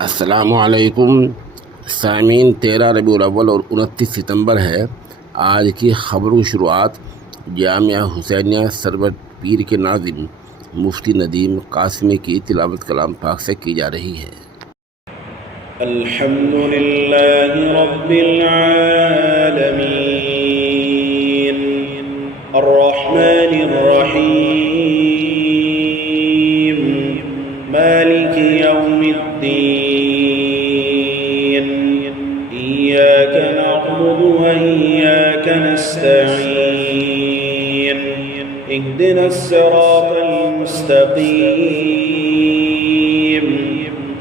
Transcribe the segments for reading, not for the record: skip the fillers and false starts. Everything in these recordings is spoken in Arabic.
अस्सलामुअलैकुम सामीन। 13 रबीउल अव्वल और 29 सितंबर है। आज की खबरों की शुरुआत जामिया हुसैनिया सरवर पीर के नाज़िम मुफ्ती नदीम कासिमी की तिलावत कलाम पाक से की जा रही है। अल्हम्दुलिल्लाहि रब्बिल आलमीन अर्रहमानिर रहीम मालिकि यौमिद्दीन इय्याका नअबुदु व इय्याका नस्तईन इहदिनस सिरातल मुस्तक़ीम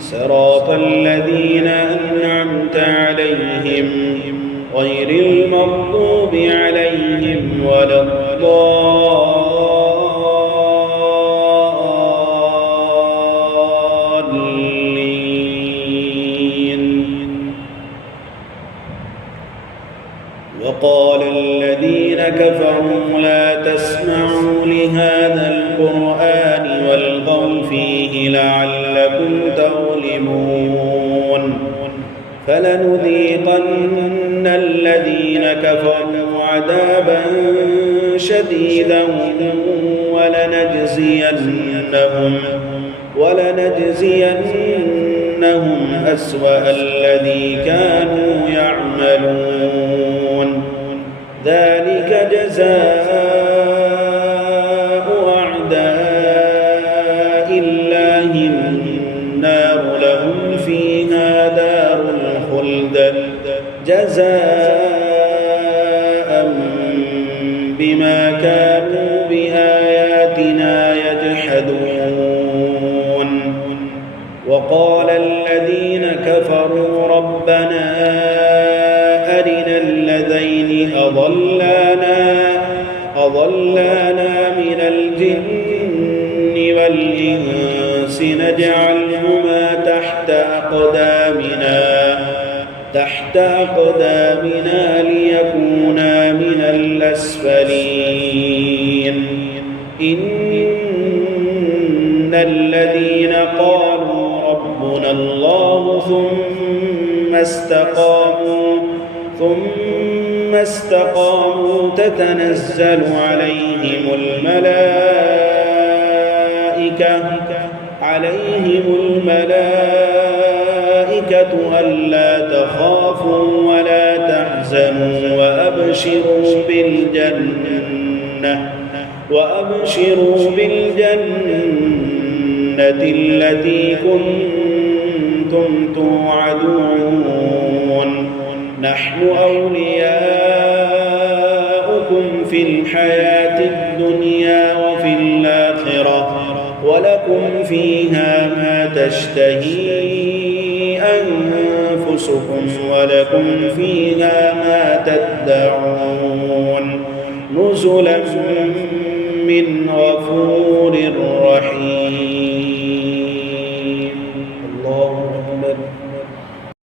صراط الذين أنعمت عليهم غير المغضوب عليهم ولا الضالين. وقال الذين كفروا لا تسمعوا لهذا القرآن والغوا فيه لعلكم تغلبون. فلنذيقن الذين كفروا عذابا شديدا ولنجزينهم أسوأ الذي كانوا يعملون. ذلك جزاء أعداء الله النار لهم فيها دار الخلد جزاء بما كانوا بآياتنا يجحدون. وقال الذين كفروا ربنا أرنا الذين أضلانا من الجن والإنس نجعلهما تحت أقدامنا ليكونا من الأسفلين. إن الذين قالوا ربنا الله ثم استقاموا تتنزل عليهم الملائكة ألا تخافوا ولا تحزنوا وأبشروا بالجنة التي كنتم توعدون. نحن أولياؤكم في الحياة الدنيا وفي الآخرة ولكم فيها ما تشتهي أنفسكم ولكم فيها ما تدعون. نزلا من غفور